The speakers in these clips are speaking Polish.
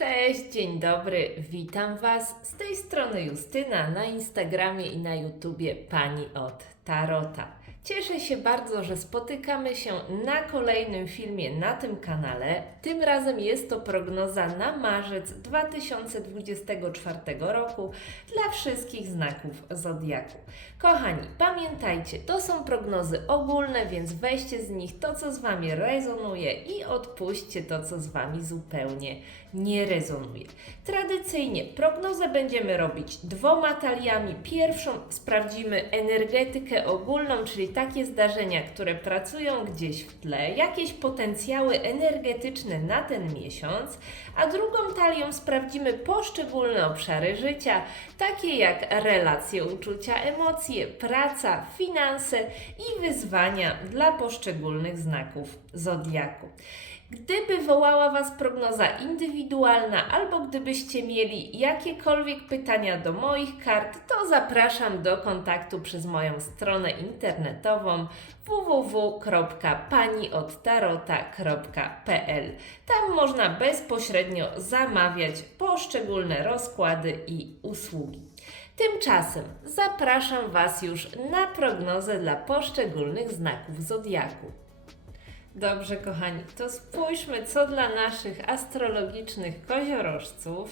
Cześć, dzień dobry, witam Was. Z tej strony Justyna na Instagramie i na YouTubie Pani od Tarota. Cieszę się bardzo, że spotykamy się na kolejnym filmie na tym kanale. Tym razem jest to prognoza na marzec 2024 roku dla wszystkich znaków zodiaku. Kochani, pamiętajcie, to są prognozy ogólne, więc weźcie z nich to, co z Wami rezonuje i odpuśćcie to, co z Wami zupełnie nie rezonuje. Tradycyjnie prognozę będziemy robić dwoma taliami. Pierwszą sprawdzimy energetykę ogólną, czyli takie zdarzenia, które pracują gdzieś w tle, jakieś potencjały energetyczne na ten miesiąc, a drugą talią sprawdzimy poszczególne obszary życia, takie jak relacje, uczucia, emocje, praca, finanse i wyzwania dla poszczególnych znaków zodiaku. Gdyby wołała Was prognoza indywidualna, albo gdybyście mieli jakiekolwiek pytania do moich kart, to zapraszam do kontaktu przez moją stronę internetową www.paniodtarota.pl. Tam można bezpośrednio zamawiać poszczególne rozkłady i usługi. Tymczasem zapraszam Was już na prognozę dla poszczególnych znaków zodiaku. Dobrze, kochani, to spójrzmy, co dla naszych astrologicznych koziorożców.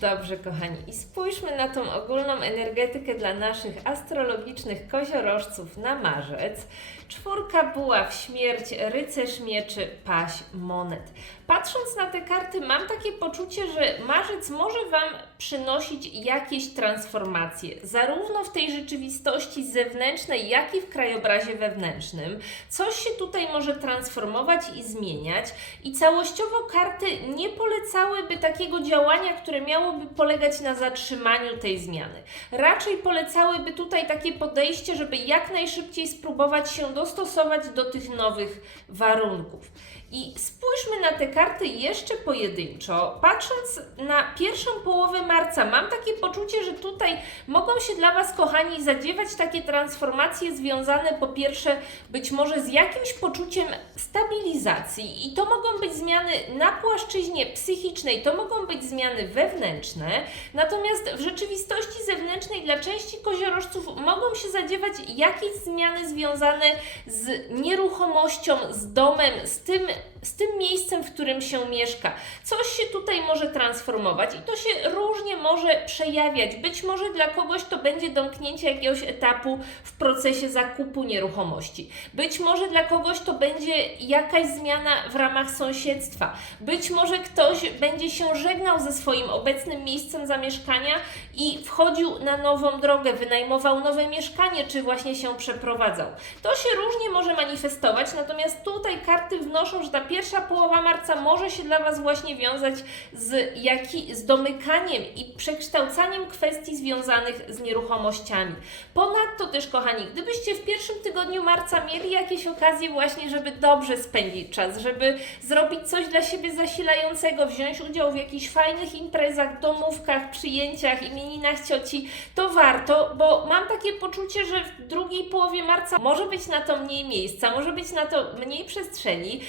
Dobrze, kochani, i spójrzmy na tą ogólną energetykę dla naszych astrologicznych koziorożców na marzec. Czwórka buław, śmierć, rycerz mieczy, paź monet. Patrząc na te karty, mam takie poczucie, że marzec może Wam przynosić jakieś transformacje, zarówno w tej rzeczywistości zewnętrznej, jak i w krajobrazie wewnętrznym. Coś się tutaj może transformować i zmieniać, i całościowo karty nie polecałyby takiego działania, które miałoby polegać na zatrzymaniu tej zmiany. Raczej polecałyby tutaj takie podejście, żeby jak najszybciej spróbować się dostosować do tych nowych warunków. I spójrzmy na te karty jeszcze pojedynczo. Patrząc na pierwszą połowę marca, mam takie poczucie, że tutaj mogą się dla Was, kochani, zadziewać takie transformacje związane po pierwsze być może z jakimś poczuciem stabilizacji i to mogą być zmiany na płaszczyźnie psychicznej, to mogą być zmiany wewnętrzne, natomiast w rzeczywistości zewnętrznej dla części koziorożców mogą się zadziewać jakieś zmiany związane z nieruchomością, z domem, z tym, it. Z tym miejscem, w którym się mieszka. Coś się tutaj może transformować i to się różnie może przejawiać. Być może dla kogoś to będzie domknięcie jakiegoś etapu w procesie zakupu nieruchomości. Być może dla kogoś to będzie jakaś zmiana w ramach sąsiedztwa. Być może ktoś będzie się żegnał ze swoim obecnym miejscem zamieszkania i wchodził na nową drogę, wynajmował nowe mieszkanie, czy właśnie się przeprowadzał. To się różnie może manifestować, natomiast tutaj karty wnoszą, że ta pierwsza połowa marca może się dla Was właśnie wiązać z, jaki, z domykaniem i przekształcaniem kwestii związanych z nieruchomościami. Ponadto też, kochani, gdybyście w pierwszym tygodniu marca mieli jakieś okazje właśnie, żeby dobrze spędzić czas, żeby zrobić coś dla siebie zasilającego, wziąć udział w jakichś fajnych imprezach, domówkach, przyjęciach, imieninach cioci, to warto, bo mam takie poczucie, że w drugiej połowie marca może być na to mniej miejsca, może być na to mniej przestrzeni.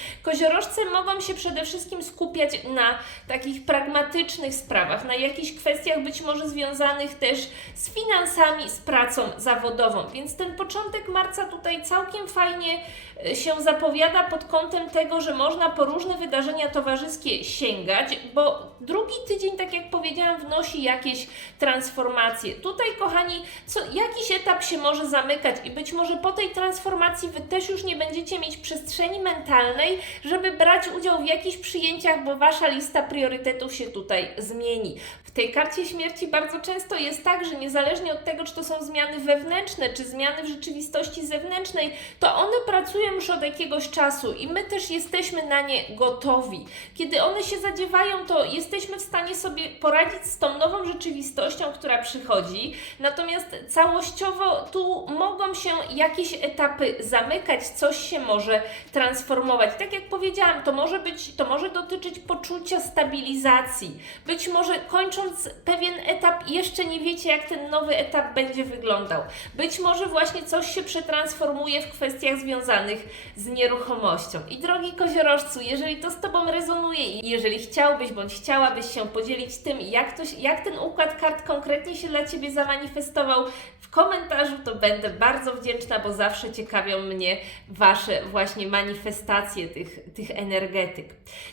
Koziorożce mogą się przede wszystkim skupiać na takich pragmatycznych sprawach, na jakichś kwestiach być może związanych też z finansami, z pracą zawodową. Więc ten początek marca tutaj całkiem fajnie e, się zapowiada pod kątem tego, że można po różne wydarzenia towarzyskie sięgać, bo drugi tydzień, tak jak powiedziałam, wnosi jakieś transformacje. Tutaj, kochani, co, jakiś etap się może zamykać i być może po tej transformacji Wy też już nie będziecie mieć przestrzeni mentalnej, żeby brać udział w jakichś przyjęciach, bo wasza lista priorytetów się tutaj zmieni. W tej karcie śmierci bardzo często jest tak, że niezależnie od tego, czy to są zmiany wewnętrzne, czy zmiany w rzeczywistości zewnętrznej, to one pracują już od jakiegoś czasu i my też jesteśmy na nie gotowi. Kiedy one się zadziewają, to jesteśmy w stanie sobie poradzić z tą nową rzeczywistością, która przychodzi. Natomiast całościowo tu mogą się jakieś etapy zamykać, coś się może transformować. Tak jak powiedziałam, to może być, to może dotyczyć poczucia stabilizacji. Być może kończąc pewien etap, jeszcze nie wiecie, jak ten nowy etap będzie wyglądał. Być może właśnie coś się przetransformuje w kwestiach związanych z nieruchomością. I drogi koziorożcu, jeżeli to z Tobą rezonuje i jeżeli chciałbyś bądź chciałabyś się podzielić tym, jak, to, jak ten układ kart konkretnie się dla Ciebie zamanifestował, w komentarzu to będę bardzo wdzięczna, bo zawsze ciekawią mnie Wasze właśnie manifestacje tych, tych energetyk.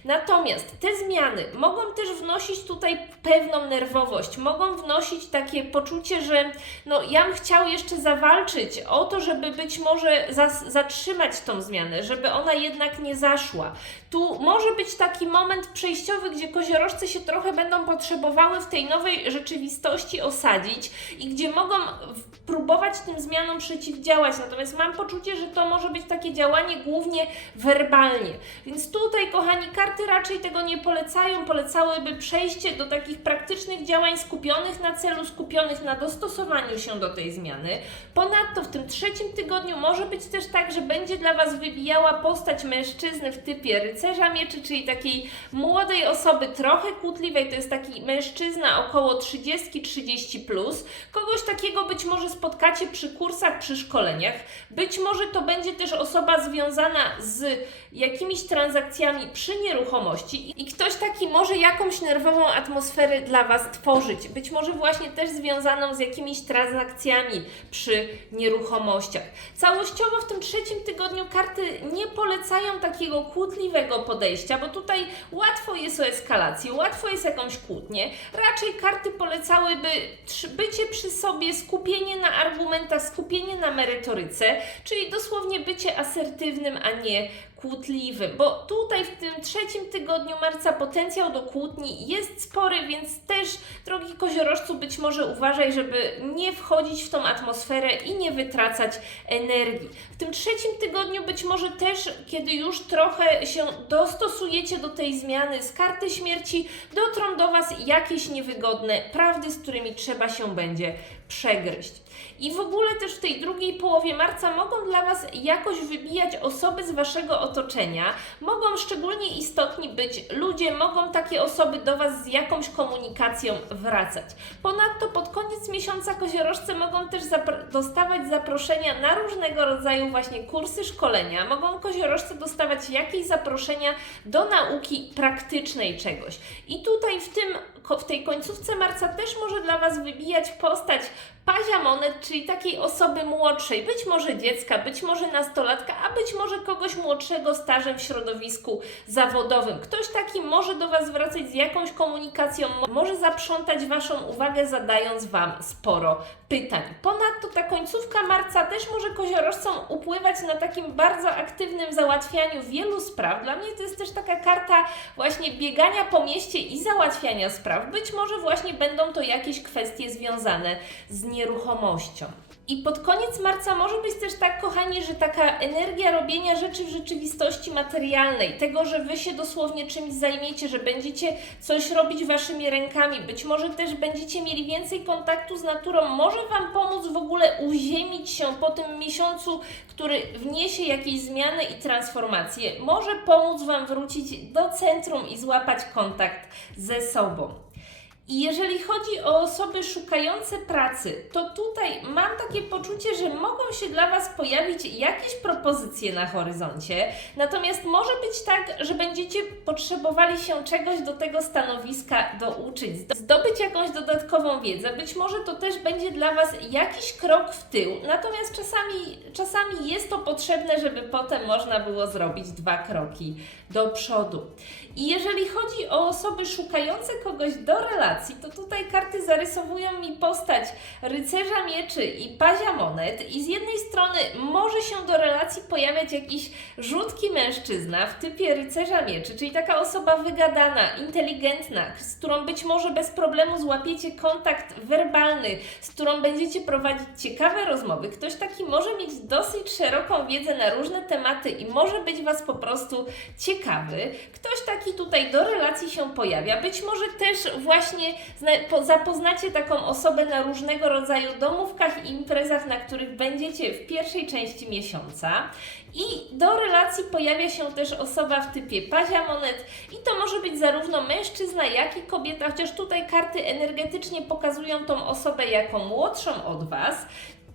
Natomiast te zmiany mogą też wnosić tutaj pewną nerwowość, mogą wnosić takie poczucie, że no ja bym chciał jeszcze zawalczyć o to, żeby być może zatrzymać tą zmianę, żeby ona jednak nie zaszła. Tu może być taki moment przejściowy, gdzie koziorożce się trochę będą potrzebowały w tej nowej rzeczywistości osadzić i gdzie mogą próbować tym zmianom przeciwdziałać. Natomiast mam poczucie, że to może być takie działanie głównie werbalnie. Więc tutaj, kochani, karty raczej tego nie polecają. Polecałyby przejście do takich praktycznych działań skupionych na celu, skupionych na dostosowaniu się do tej zmiany. Ponadto w tym trzecim tygodniu może być też tak, że będzie dla Was wybijała postać mężczyzny w typie rycerza mieczy, czyli takiej młodej osoby, trochę kłótliwej. To jest taki mężczyzna około 30-30 plus. Kogoś takiego być może spotkacie przy kursach, przy szkoleniach. Być może to będzie też osoba związana z jakimiś transakcjami przy nieruchomości i ktoś taki może jakąś nerwową atmosferę dla Was tworzyć. Być może właśnie też związaną z jakimiś transakcjami przy nieruchomościach. Całościowo w tym trzecim tygodniu karty nie polecają takiego kłótliwego podejścia, bo tutaj łatwo jest o eskalację, łatwo jest jakąś kłótnię. Raczej karty polecałyby bycie przy sobie, skupienie na argumentach, skupienie na merytoryce, czyli dosłownie bycie asertywnym, a nie kłótliwym, bo tutaj w tym trzecim tygodniu marca potencjał do kłótni jest spory, więc też, drogi koziorożcu, być może uważaj, żeby nie wchodzić w tą atmosferę i nie wytracać energii. W tym trzecim tygodniu być może też, kiedy już trochę się dostosujecie do tej zmiany z karty śmierci, dotrą do Was jakieś niewygodne prawdy, z którymi trzeba się będzie przegryźć. I w ogóle też w tej drugiej połowie marca mogą dla Was jakoś wybijać osoby z Waszego otoczenia. Mogą szczególnie istotni być ludzie, mogą takie osoby do Was z jakąś komunikacją wracać. Ponadto pod koniec miesiąca koziorożce mogą też zapr- dostawać zaproszenia na różnego rodzaju właśnie kursy, szkolenia. Mogą koziorożce dostawać jakieś zaproszenia do nauki praktycznej czegoś. I tutaj w tym w tej końcówce marca też może dla Was wybijać postać pazia monet, czyli takiej osoby młodszej, być może dziecka, być może nastolatka, a być może kogoś młodszego stażem w środowisku zawodowym. Ktoś taki może do Was wracać z jakąś komunikacją, mo- może zaprzątać Waszą uwagę, zadając Wam sporo pytań. Ponadto ta końcówka marca też może koziorożcom upływać na takim bardzo aktywnym załatwianiu wielu spraw. Dla mnie to jest też taka karta właśnie biegania po mieście i załatwiania spraw. Być może właśnie będą to jakieś kwestie związane z nieruchomością. I pod koniec marca może być też tak, kochani, że taka energia robienia rzeczy w rzeczywistości materialnej, tego, że wy się dosłownie czymś zajmiecie, że będziecie coś robić waszymi rękami, być może też będziecie mieli więcej kontaktu z naturą, może Wam pomóc w ogóle uziemić się po tym miesiącu, który wniesie jakieś zmiany i transformacje, może pomóc Wam wrócić do centrum i złapać kontakt ze sobą. I jeżeli chodzi o osoby szukające pracy, to tutaj mam takie poczucie, że mogą się dla Was pojawić jakieś propozycje na horyzoncie, natomiast może być tak, że będziecie potrzebowali się czegoś do tego stanowiska douczyć, zdo- zdobyć jakąś dodatkową wiedzę. Być może to też będzie dla Was jakiś krok w tył, natomiast czasami, czasami jest to potrzebne, żeby potem można było zrobić dwa kroki do przodu. I jeżeli chodzi o osoby szukające kogoś do relacji, to tutaj karty zarysowują mi postać rycerza mieczy i pazia monet i z jednej strony może się do relacji pojawiać jakiś rzutki mężczyzna w typie rycerza mieczy, czyli taka osoba wygadana, inteligentna, z którą być może bez problemu złapiecie kontakt werbalny, z którą będziecie prowadzić ciekawe rozmowy. Ktoś taki może mieć dosyć szeroką wiedzę na różne tematy i może być Was po prostu ciekawy. Ktoś taki tutaj do relacji się pojawia. Być może też właśnie zna- po- zapoznacie taką osobę na różnego rodzaju domówkach i imprezach, na których będziecie w pierwszej części miesiąca. I do relacji pojawia się też osoba w typie pazia monet i to może być zarówno mężczyzna, jak i kobieta, chociaż tutaj karty energetycznie pokazują tą osobę jako młodszą od Was.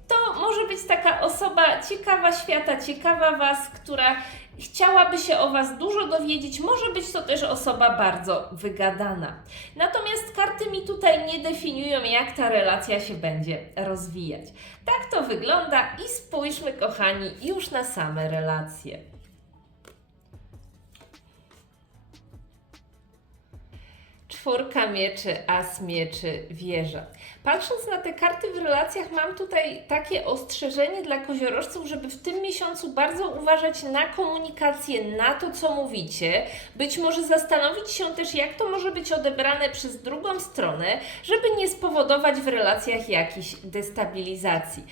To może być taka osoba ciekawa świata, ciekawa Was, która chciałaby się o Was dużo dowiedzieć. Może być to też osoba bardzo wygadana. Natomiast karty mi tutaj nie definiują, jak ta relacja się będzie rozwijać. Tak to wygląda i spójrzmy, kochani, już na same relacje. Czwórka mieczy, as mieczy, wieża. Patrząc na te karty w relacjach, mam tutaj takie ostrzeżenie dla koziorożców, żeby w tym miesiącu bardzo uważać na komunikację, na to, co mówicie. Być może zastanowić się też, jak to może być odebrane przez drugą stronę, żeby nie spowodować w relacjach jakiejś destabilizacji.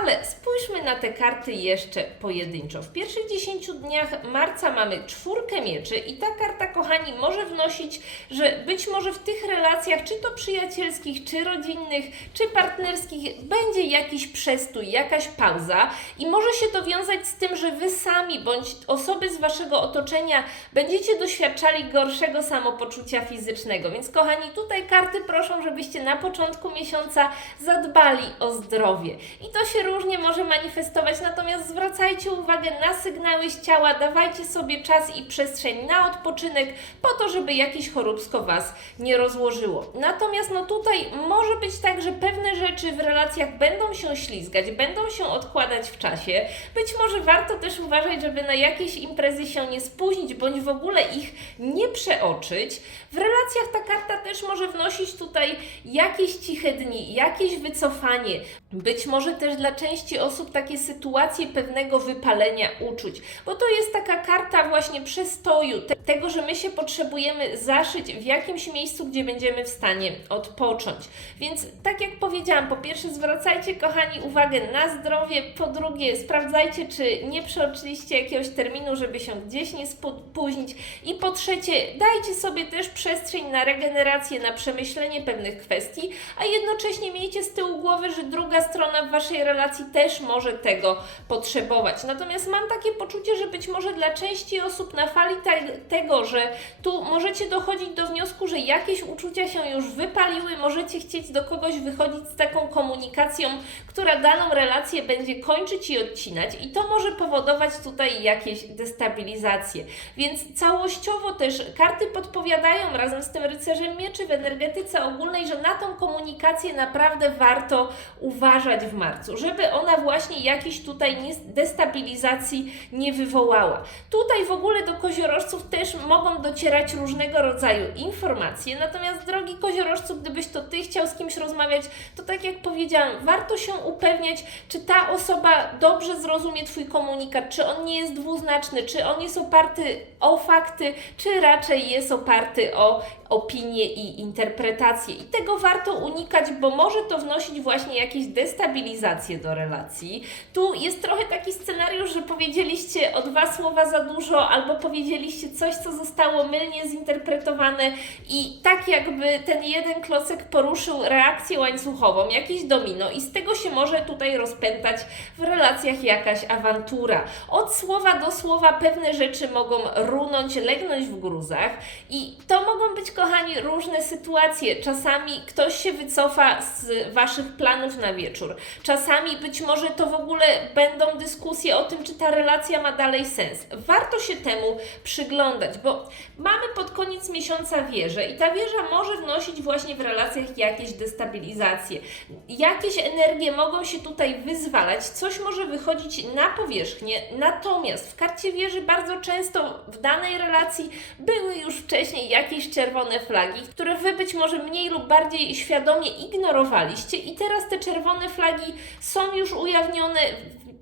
Ale spójrzmy na te karty jeszcze pojedynczo. W pierwszych 10 dniach marca mamy czwórkę mieczy i ta karta, kochani, może wnosić, że być może w tych relacjach, czy to przyjacielskich, czy rodzinnych, czy partnerskich, będzie jakiś przestój, jakaś pauza i może się to wiązać z tym, że Wy sami bądź osoby z Waszego otoczenia będziecie doświadczali gorszego samopoczucia fizycznego. Więc, kochani, tutaj karty proszą, żebyście na początku miesiąca zadbali o zdrowie. I to się różnie może manifestować, natomiast zwracajcie uwagę na sygnały z ciała, dawajcie sobie czas i przestrzeń na odpoczynek, po to, żeby jakieś choróbsko Was nie rozłożyło. Natomiast no tutaj może być tak, że pewne rzeczy w relacjach będą się ślizgać, będą się odkładać w czasie. Być może warto też uważać, żeby na jakieś imprezy się nie spóźnić, bądź w ogóle ich nie przeoczyć. W relacjach ta karta też może wnosić tutaj jakieś ciche dni, jakieś wycofanie. Być może też dla części osób takie sytuacje pewnego wypalenia uczuć, bo to jest taka karta właśnie przestoju, te, tego, że my się potrzebujemy zaszyć w jakimś miejscu, gdzie będziemy w stanie odpocząć. Więc tak jak powiedziałam, po pierwsze zwracajcie kochani uwagę na zdrowie, po drugie sprawdzajcie, czy nie przeoczyliście jakiegoś terminu, żeby się gdzieś nie spóźnić i po trzecie dajcie sobie też przestrzeń na regenerację, na przemyślenie pewnych kwestii, a jednocześnie miejcie z tyłu głowy, że druga strona w Waszej relacji też może tego potrzebować. Natomiast mam takie poczucie, że być może dla części osób na fali te tego, że tu możecie dochodzić do wniosku, że jakieś uczucia się już wypaliły, możecie chcieć do kogoś wychodzić z taką komunikacją, która daną relację będzie kończyć i odcinać i to może powodować tutaj jakieś destabilizacje. Więc całościowo też karty podpowiadają razem z tym rycerzem mieczy w energetyce ogólnej, że na tą komunikację naprawdę warto uważać w marcu, żeby ona właśnie jakiejś tutaj destabilizacji nie wywołała. Tutaj w ogóle do koziorożców też mogą docierać różnego rodzaju informacje, natomiast drogi koziorożcu, gdybyś to Ty chciał z kimś rozmawiać, to tak jak powiedziałam, warto się upewniać, czy ta osoba dobrze zrozumie Twój komunikat, czy on nie jest dwuznaczny, czy on jest oparty o fakty, czy raczej jest oparty o opinie i interpretacje. I tego warto unikać, bo może to wnosić właśnie jakieś destabilizacje do relacji. Tu jest trochę taki scenariusz, że powiedzieliście o dwa słowa za dużo, albo powiedzieliście coś, co zostało mylnie zinterpretowane i tak jakby ten jeden klocek poruszył reakcję łańcuchową, jakieś domino i z tego się może tutaj rozpętać w relacjach jakaś awantura. Od słowa do słowa pewne rzeczy mogą runąć, legnąć w gruzach i to mogą być, kochani, różne sytuacje. Czasami ktoś się wycofa z Waszych planów na wieczór. Czasami być może to w ogóle będą dyskusje o tym, czy ta relacja ma dalej sens. Warto się temu przyglądać, bo mamy pod koniec miesiąca wieżę i ta wieża może wnosić właśnie w relacjach jakieś destabilizacje. Jakieś energie mogą się tutaj wyzwalać, coś może wychodzić na powierzchnię, natomiast w karcie wieży bardzo często w danej relacji były już wcześniej jakieś czerwone czerwone flagi, które wy być może mniej lub bardziej świadomie ignorowaliście. I teraz te czerwone flagi są już ujawnione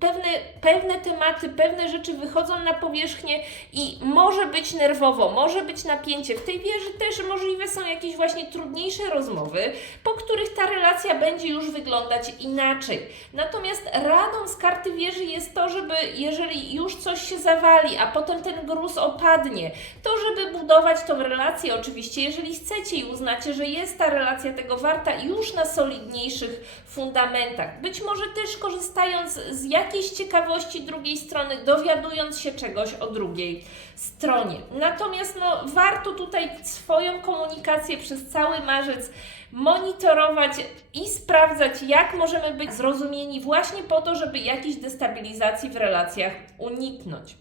pewne, pewne tematy, pewne rzeczy wychodzą na powierzchnię i może być nerwowo, może być napięcie. W tej wieży też możliwe są jakieś właśnie trudniejsze rozmowy, po których ta relacja będzie już wyglądać inaczej. Natomiast radą z karty wieży jest to, żeby jeżeli już coś się zawali, a potem ten gruz opadnie, to żeby budować tą relację oczywiście, jeżeli chcecie i uznacie, że jest ta relacja tego warta już na solidniejszych fundamentach. Być może też korzystając z jakiejś ciekawości drugiej strony, dowiadując się czegoś o drugiej stronie. Natomiast no, warto tutaj swoją komunikację przez cały marzec monitorować i sprawdzać, jak możemy być zrozumieni właśnie po to, żeby jakiejś destabilizacji w relacjach uniknąć.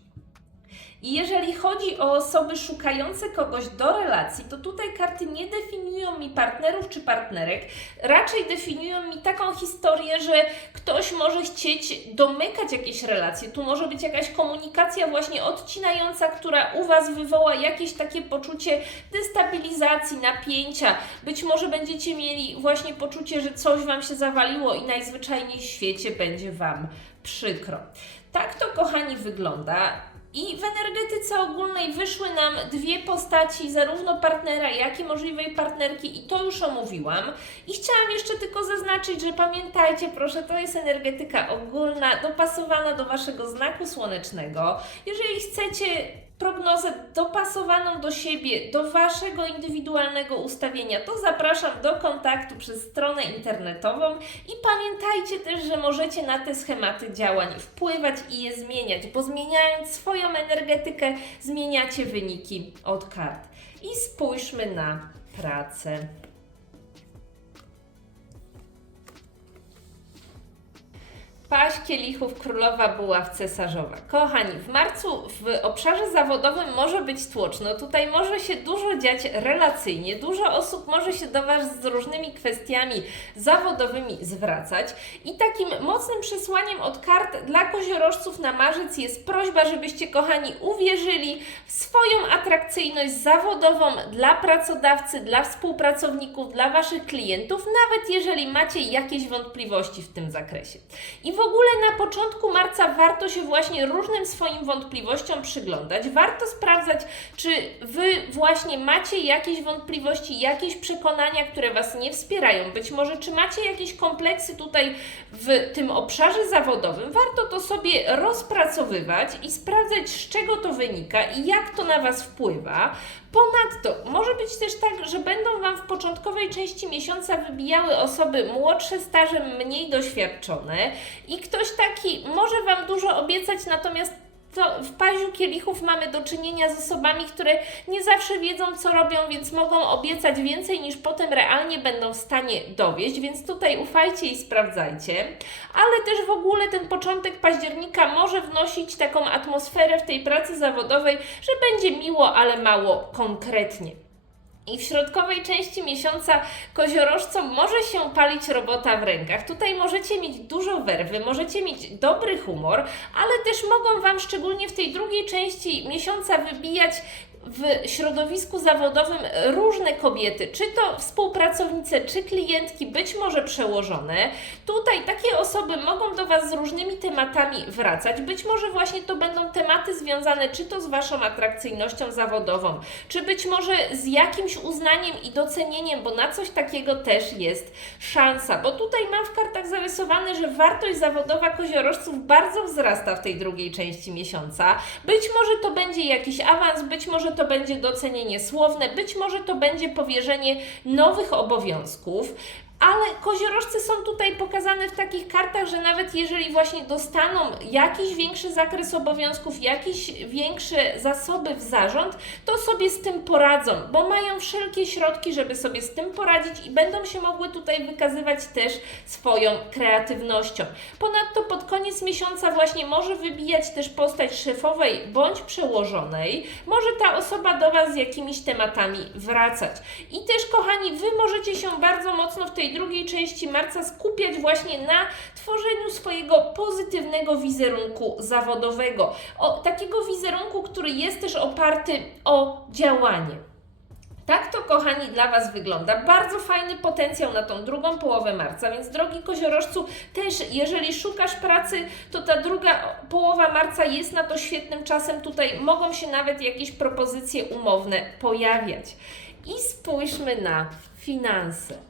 I jeżeli chodzi o osoby szukające kogoś do relacji, to tutaj karty nie definiują mi partnerów czy partnerek, raczej definiują mi taką historię, że ktoś może chcieć domykać jakieś relacje. Tu może być jakaś komunikacja właśnie odcinająca, która u Was wywoła jakieś takie poczucie destabilizacji, napięcia. Być może będziecie mieli właśnie poczucie, że coś Wam się zawaliło i najzwyczajniej w świecie będzie Wam przykro. Tak to, kochani, wygląda. I w energetyce ogólnej wyszły nam dwie postaci, zarówno partnera, jak i możliwej partnerki, i to już omówiłam. I chciałam jeszcze tylko zaznaczyć, że pamiętajcie, proszę, to jest energetyka ogólna, dopasowana do Waszego znaku słonecznego. Jeżeli chcecie prognozę dopasowaną do siebie, do Waszego indywidualnego ustawienia, to zapraszam do kontaktu przez stronę internetową i pamiętajcie też, że możecie na te schematy działań wpływać i je zmieniać, bo zmieniając swoją energetykę, zmieniacie wyniki od kart. I spójrzmy na pracę. Paź kielichów, królowa buław cesarzowa. Kochani, w marcu w obszarze zawodowym może być tłoczno. Tutaj może się dużo dziać relacyjnie. Dużo osób może się do Was z różnymi kwestiami zawodowymi zwracać. I takim mocnym przesłaniem od kart dla koziorożców na marzec jest prośba, żebyście, kochani, uwierzyli w swoją atrakcyjność zawodową dla pracodawcy, dla współpracowników, dla Waszych klientów, nawet jeżeli macie jakieś wątpliwości w tym zakresie. I w ogóle na początku marca warto się właśnie różnym swoim wątpliwościom przyglądać. Warto sprawdzać, czy Wy właśnie macie jakieś wątpliwości, jakieś przekonania, które Was nie wspierają. Być może, czy macie jakieś kompleksy tutaj w tym obszarze zawodowym. Warto to sobie rozpracowywać i sprawdzać, z czego to wynika i jak to na Was wpływa. Ponadto może być też tak, że będą Wam w początkowej części miesiąca wybijały osoby młodsze, stażem mniej doświadczone i ktoś taki może Wam dużo obiecać, natomiast to w paźu kielichów mamy do czynienia z osobami, które nie zawsze wiedzą, co robią, więc mogą obiecać więcej niż potem realnie będą w stanie dowieść, więc tutaj ufajcie i sprawdzajcie. Ale też w ogóle ten początek października może wnosić taką atmosferę w tej pracy zawodowej, że będzie miło, ale mało konkretnie. I w środkowej części miesiąca koziorożcom może się palić robota w rękach. Tutaj możecie mieć dużo werwy, możecie mieć dobry humor, ale też mogą Wam szczególnie w tej drugiej części miesiąca wybijać w środowisku zawodowym różne kobiety, czy to współpracownice, czy klientki, być może przełożone. Tutaj takie osoby mogą do Was z różnymi tematami wracać. Być może właśnie to będą tematy związane czy to z Waszą atrakcyjnością zawodową, czy być może z jakimś uznaniem i docenieniem, bo na coś takiego też jest szansa. Bo tutaj mam w kartach zarysowane, że wartość zawodowa koziorożców bardzo wzrasta w tej drugiej części miesiąca. Być może to będzie jakiś awans, być może to będzie docenienie słowne, być może to będzie powierzenie nowych obowiązków. Ale koziorożcy są tutaj pokazane w takich kartach, że nawet jeżeli właśnie dostaną jakiś większy zakres obowiązków, jakieś większe zasoby w zarząd, to sobie z tym poradzą, bo mają wszelkie środki, żeby sobie z tym poradzić i będą się mogły tutaj wykazywać też swoją kreatywnością. Ponadto pod koniec miesiąca właśnie może wybijać też postać szefowej bądź przełożonej. Może ta osoba do Was z jakimiś tematami wracać. I też, kochani, Wy możecie się bardzo mocno w tej drugiej części marca skupiać właśnie na tworzeniu swojego pozytywnego wizerunku zawodowego. O, takiego wizerunku, który jest też oparty o działanie. Tak to, kochani, dla Was wygląda. Bardzo fajny potencjał na tą drugą połowę marca, więc drogi koziorożcu, też jeżeli szukasz pracy, to ta druga połowa marca jest na to świetnym czasem. Tutaj mogą się nawet jakieś propozycje umowne pojawiać. I spójrzmy na finanse.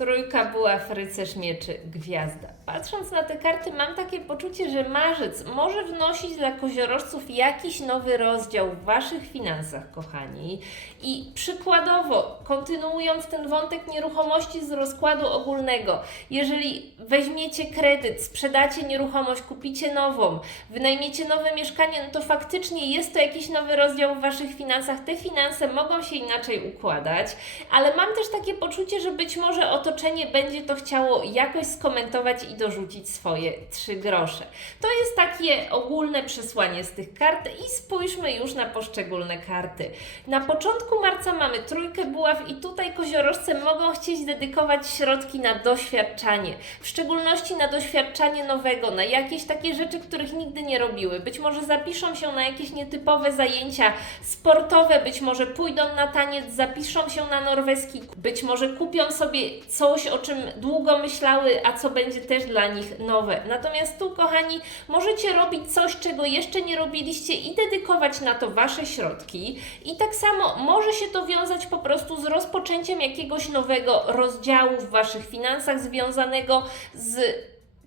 Trójka była w rycerz mieczy, gwiazda. Patrząc na te karty, mam takie poczucie, że marzec może wnosić dla koziorożców jakiś nowy rozdział w Waszych finansach, kochani. I przykładowo, kontynuując ten wątek nieruchomości z rozkładu ogólnego, jeżeli weźmiecie kredyt, sprzedacie nieruchomość, kupicie nową, wynajmiecie nowe mieszkanie, no to faktycznie jest to jakiś nowy rozdział w Waszych finansach. Te finanse mogą się inaczej układać, ale mam też takie poczucie, że być może otoczenie będzie to chciało jakoś skomentować i dorzucić swoje trzy grosze. To jest takie ogólne przesłanie z tych kart i spójrzmy już na poszczególne karty. Na początku marca mamy trójkę buław i tutaj koziorożce mogą chcieć dedykować środki na doświadczanie, w szczególności na doświadczanie nowego, na jakieś takie rzeczy, których nigdy nie robiły. Być może zapiszą się na jakieś nietypowe zajęcia sportowe, być może pójdą na taniec, zapiszą się na norweski, być może kupią sobie coś, o czym długo myślały, a co będzie też dla nich nowe. Natomiast tu, kochani, możecie robić coś, czego jeszcze nie robiliście i dedykować na to Wasze środki. I tak samo może się to wiązać po prostu z rozpoczęciem jakiegoś nowego rozdziału w Waszych finansach związanego z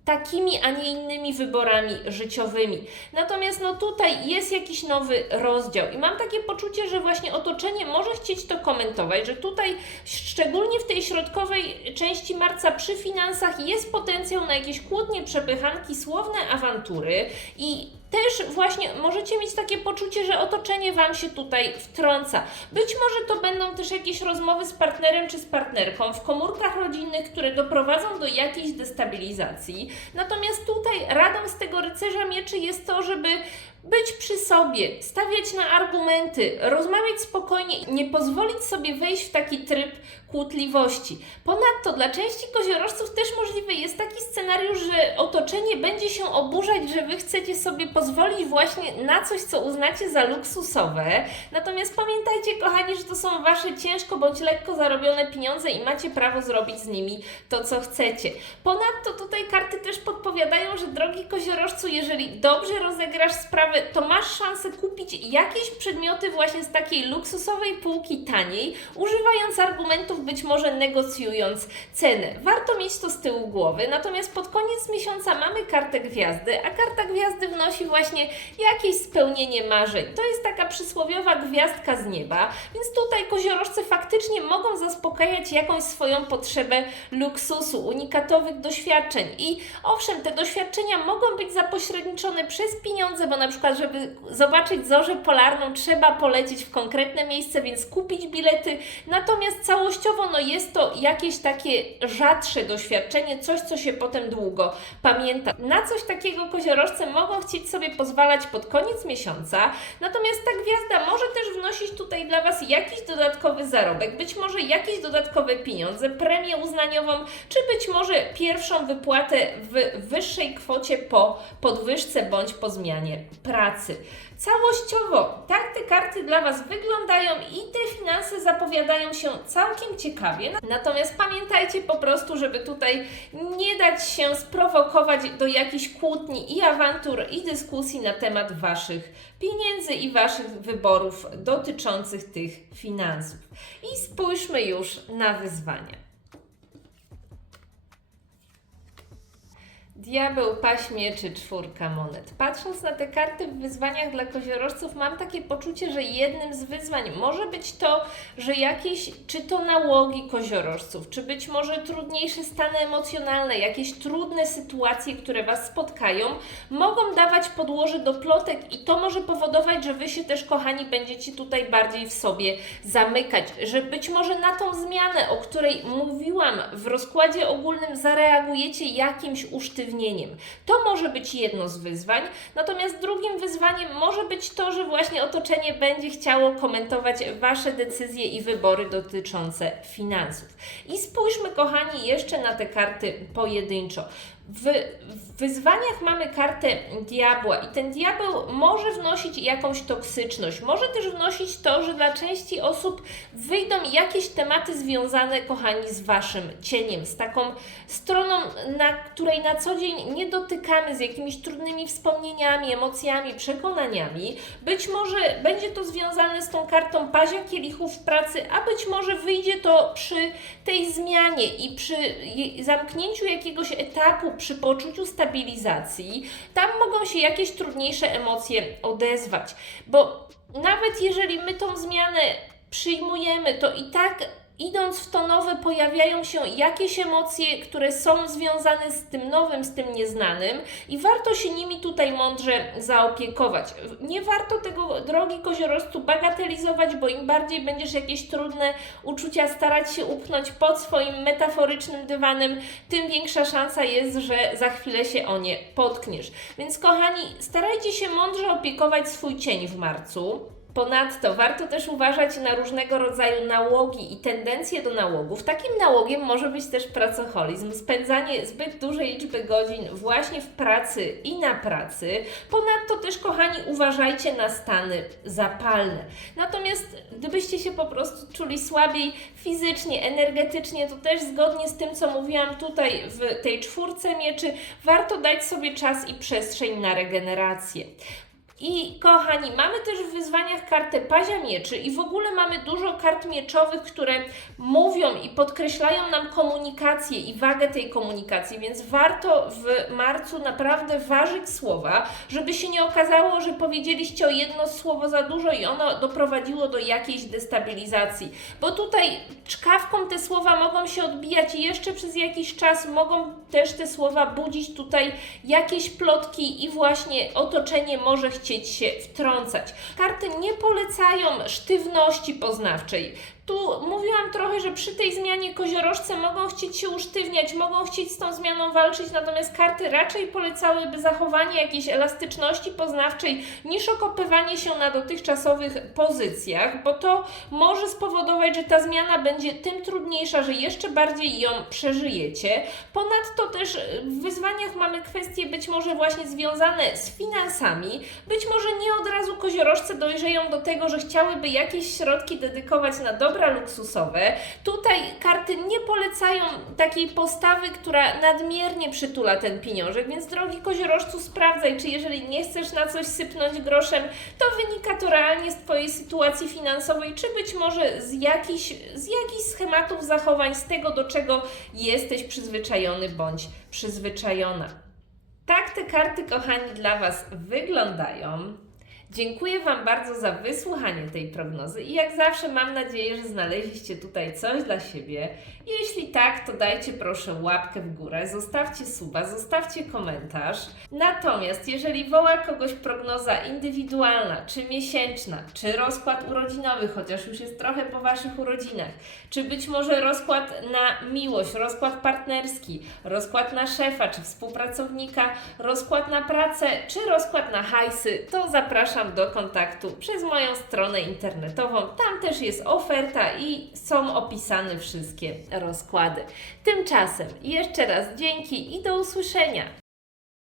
takimi, a nie innymi wyborami życiowymi. Natomiast no tutaj jest jakiś nowy rozdział i mam takie poczucie, że właśnie otoczenie może chcieć to komentować, że tutaj szczególnie w tej środkowej części marca przy finansach jest potencjał na jakieś kłótnie, przepychanki, słowne awantury i też właśnie możecie mieć takie poczucie, że otoczenie Wam się tutaj wtrąca. Być może to będą też jakieś rozmowy z partnerem czy z partnerką w komórkach rodzinnych, które doprowadzą do jakiejś destabilizacji. Natomiast tutaj radą z tego rycerza mieczy jest to, żeby być przy sobie, stawiać na argumenty, rozmawiać spokojnie, nie pozwolić sobie wejść w taki tryb kłótliwości. Ponadto dla części koziorożców też możliwy jest taki scenariusz, że otoczenie będzie się oburzać, że wy chcecie sobie pozwolić właśnie na coś, co uznacie za luksusowe. Natomiast pamiętajcie, kochani, że to są wasze ciężko bądź lekko zarobione pieniądze i macie prawo zrobić z nimi to, co chcecie. Ponadto tutaj karty też podpowiadają, że drogi koziorożcu, jeżeli dobrze rozegrasz sprawę, to masz szansę kupić jakieś przedmioty właśnie z takiej luksusowej półki taniej, używając argumentów, być może negocjując cenę. Warto mieć to z tyłu głowy, natomiast pod koniec miesiąca mamy kartę gwiazdy, a karta gwiazdy wnosi właśnie jakieś spełnienie marzeń. To jest taka przysłowiowa gwiazdka z nieba, więc tutaj koziorożcy faktycznie mogą zaspokajać jakąś swoją potrzebę luksusu, unikatowych doświadczeń i owszem, te doświadczenia mogą być zapośredniczone przez pieniądze, bo na przykład, żeby zobaczyć zorzę polarną, trzeba polecieć w konkretne miejsce, więc kupić bilety. Natomiast całościowo no jest to jakieś takie rzadsze doświadczenie, coś, co się potem długo pamięta. Na coś takiego koziorożce mogą chcieć sobie pozwalać pod koniec miesiąca, natomiast ta gwiazda może też wnosić tutaj dla Was jakiś dodatkowy zarobek, być może jakieś dodatkowe pieniądze, premię uznaniową, czy być może pierwszą wypłatę w wyższej kwocie po podwyżce bądź po zmianie pracy. Całościowo tak te karty dla Was wyglądają i te finanse zapowiadają się całkiem ciekawie. Natomiast pamiętajcie po prostu, żeby tutaj nie dać się sprowokować do jakichś kłótni i awantur i dyskusji na temat Waszych pieniędzy i Waszych wyborów dotyczących tych finansów. I spójrzmy już na wyzwania. Diabeł, paśmie czy czwórka monet. Patrząc na te karty w wyzwaniach dla koziorożców, mam takie poczucie, że jednym z wyzwań może być to, że jakieś, czy to nałogi koziorożców, czy być może trudniejsze stany emocjonalne, jakieś trudne sytuacje, które Was spotkają, mogą dawać podłoże do plotek i to może powodować, że Wy się też, kochani, będziecie tutaj bardziej w sobie zamykać, że być może na tą zmianę, o której mówiłam w rozkładzie ogólnym, zareagujecie jakimś usztywnieniem. To może być jedno z wyzwań, natomiast drugim wyzwaniem może być to, że właśnie otoczenie będzie chciało komentować Wasze decyzje i wybory dotyczące finansów. I spójrzmy, kochani, jeszcze na te karty pojedynczo. W, wyzwaniach mamy kartę diabła i ten diabeł może wnosić jakąś toksyczność, może też wnosić to, że dla części osób wyjdą jakieś tematy związane, kochani, z Waszym cieniem, z taką stroną, na której na co dzień nie dotykamy, z jakimiś trudnymi wspomnieniami, emocjami, przekonaniami. Być może będzie to związane z tą kartą pazia kielichów pracy, a być może wyjdzie to przy tej zmianie i przy zamknięciu jakiegoś etapu, przy poczuciu stabilizacji, tam mogą się jakieś trudniejsze emocje odezwać. Bo nawet jeżeli my tą zmianę przyjmujemy, to i tak idąc w to nowe pojawiają się jakieś emocje, które są związane z tym nowym, z tym nieznanym i warto się nimi tutaj mądrze zaopiekować. Nie warto tego, drogi koziorożcu, bagatelizować, bo im bardziej będziesz jakieś trudne uczucia starać się upchnąć pod swoim metaforycznym dywanem, tym większa szansa jest, że za chwilę się o nie potkniesz. Więc kochani, starajcie się mądrze opiekować swój cień w marcu. Ponadto warto też uważać na różnego rodzaju nałogi i tendencje do nałogów. Takim nałogiem może być też pracoholizm, spędzanie zbyt dużej liczby godzin właśnie w pracy i na pracy. Ponadto też, kochani, uważajcie na stany zapalne. Natomiast gdybyście się po prostu czuli słabiej fizycznie, energetycznie, to też zgodnie z tym, co mówiłam tutaj w tej czwórce mieczy, warto dać sobie czas i przestrzeń na regenerację. I kochani, mamy też w wyzwaniach kartę Pazia Mieczy i w ogóle mamy dużo kart mieczowych, które mówią i podkreślają nam komunikację i wagę tej komunikacji, więc warto w marcu naprawdę ważyć słowa, żeby się nie okazało, że powiedzieliście o jedno słowo za dużo i ono doprowadziło do jakiejś destabilizacji. Bo tutaj czkawką te słowa mogą się odbijać i jeszcze przez jakiś czas mogą też te słowa budzić tutaj jakieś plotki i właśnie otoczenie może chcieć się wtrącać. Karty nie polecają sztywności poznawczej. Tu mówiłam trochę, że przy tej zmianie koziorożce mogą chcieć się usztywniać, mogą chcieć z tą zmianą walczyć, natomiast karty raczej polecałyby zachowanie jakiejś elastyczności poznawczej niż okopywanie się na dotychczasowych pozycjach, bo to może spowodować, że ta zmiana będzie tym trudniejsza, że jeszcze bardziej ją przeżyjecie. Ponadto też w wyzwaniach mamy kwestie być może właśnie związane z finansami, być może nie od razu koziorożce dojrzeją do tego, że chciałyby jakieś środki dedykować na dobra luksusowe. Tutaj karty nie polecają takiej postawy, która nadmiernie przytula ten pieniążek, więc drogi koziorożcu sprawdzaj, czy jeżeli nie chcesz na coś sypnąć groszem, to wynika to realnie z Twojej sytuacji finansowej, czy być może z jakichś, z jakichś schematów zachowań, z tego, do czego jesteś przyzwyczajony bądź przyzwyczajona. Tak te karty, kochani, dla Was wyglądają. Dziękuję Wam bardzo za wysłuchanie tej prognozy i jak zawsze mam nadzieję, że znaleźliście tutaj coś dla siebie. Jeśli tak, to dajcie proszę łapkę w górę, zostawcie suba, zostawcie komentarz. Natomiast jeżeli woła kogoś prognoza indywidualna, czy miesięczna, czy rozkład urodzinowy, chociaż już jest trochę po Waszych urodzinach, czy być może rozkład na miłość, rozkład partnerski, rozkład na szefa czy współpracownika, rozkład na pracę, czy rozkład na hajsy, to zapraszam do kontaktu przez moją stronę internetową. Tam też jest oferta i są opisane wszystkie rozkłady. Tymczasem jeszcze raz dzięki i do usłyszenia.